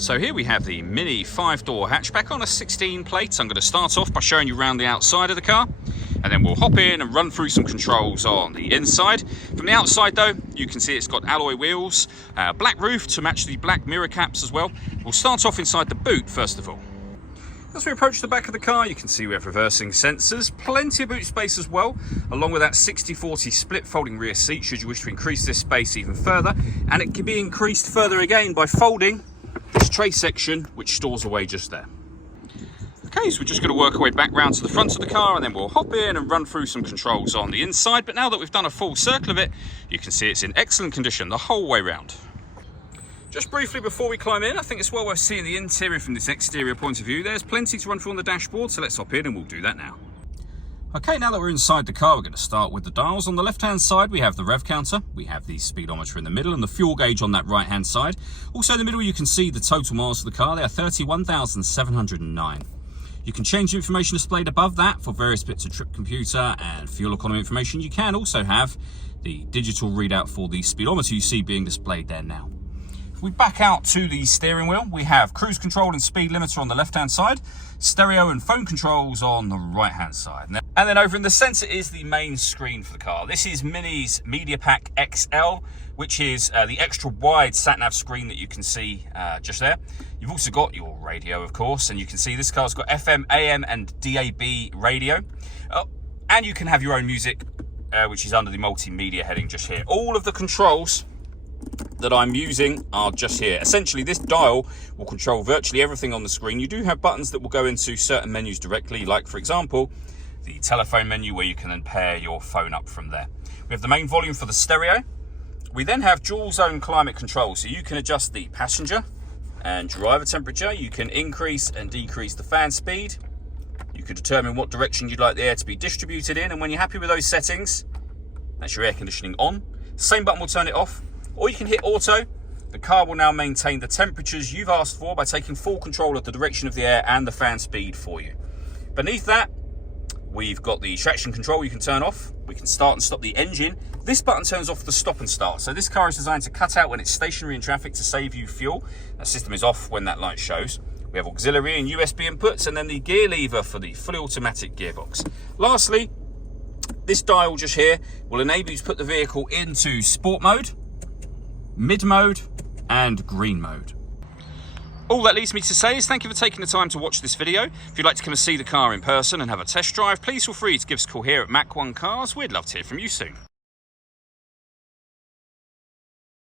So here we have the Mini 5-door hatchback on a 16 plate. I'm going to start off by showing you around the outside of the car, and then we'll hop in and run through some controls on the inside. From the outside though, you can see it's got alloy wheels, black roof to match the black mirror caps as well. We'll start off inside the boot first of all. As we approach the back of the car, you can see we have reversing sensors, plenty of boot space as well, along with that 60/40 split folding rear seat should you wish to increase this space even further, and it can be increased further again by folding this tray section, which stores away just there. Okay, so we're just going to work our way back round to the front of the car, and then we'll hop in and run through some controls on the inside. But now that we've done a full circle of it, you can see it's in excellent condition the whole way round. Just briefly before we climb in, I think it's well worth seeing the interior from this exterior point of view. There's plenty to run through on the dashboard, so let's hop in and we'll do that now. Okay, now that we're inside the car, we're going to start with the dials. On the left-hand side, we have the rev counter, we have the speedometer in the middle, and the fuel gauge on that right-hand side. Also in the middle, you can see the total miles of the car. They are 31,709. You can change the information displayed above that for various bits of trip computer and fuel economy information. You can also have the digital readout for the speedometer you see being displayed there now. If we back out to the steering wheel, we have cruise control and speed limiter on the left-hand side, stereo and phone controls on the right-hand side. And then over in the centre is the main screen for the car. This is Mini's Media Pack XL, which is the extra wide sat-nav screen that you can see just there. You've also got your radio, of course, and you can see this car's got FM, AM and DAB radio. And you can have your own music, which is under the multimedia heading just here. All of the controls that I'm using are just here. Essentially, this dial will control virtually everything on the screen. You do have buttons that will go into certain menus directly, like for example the telephone menu, where you can then pair your phone up from there. We have the main volume for the stereo. We then have dual zone climate control, so you can adjust the passenger and driver temperature. You can increase and decrease the fan speed. You can determine what direction you'd like the air to be distributed in, and when you're happy with those settings, that's your air conditioning on. Same button will turn it off. Or you can hit auto. The car will now maintain the temperatures you've asked for by taking full control of the direction of the air and the fan speed for you. Beneath that, we've got the traction control you can turn off. We can start and stop the engine. This button turns off the stop and start. So this car is designed to cut out when it's stationary in traffic to save you fuel. That system is off when that light shows. We have auxiliary and USB inputs, and then the gear lever for the fully automatic gearbox. Lastly, this dial just here will enable you to put the vehicle into sport mode, mid mode and green mode. All that leaves me to say is thank you for taking the time to watch this video. If you'd like to come and see the car in person and have a test drive, please feel free to give us a call here at Mach 1 Cars. We'd love to hear from you soon.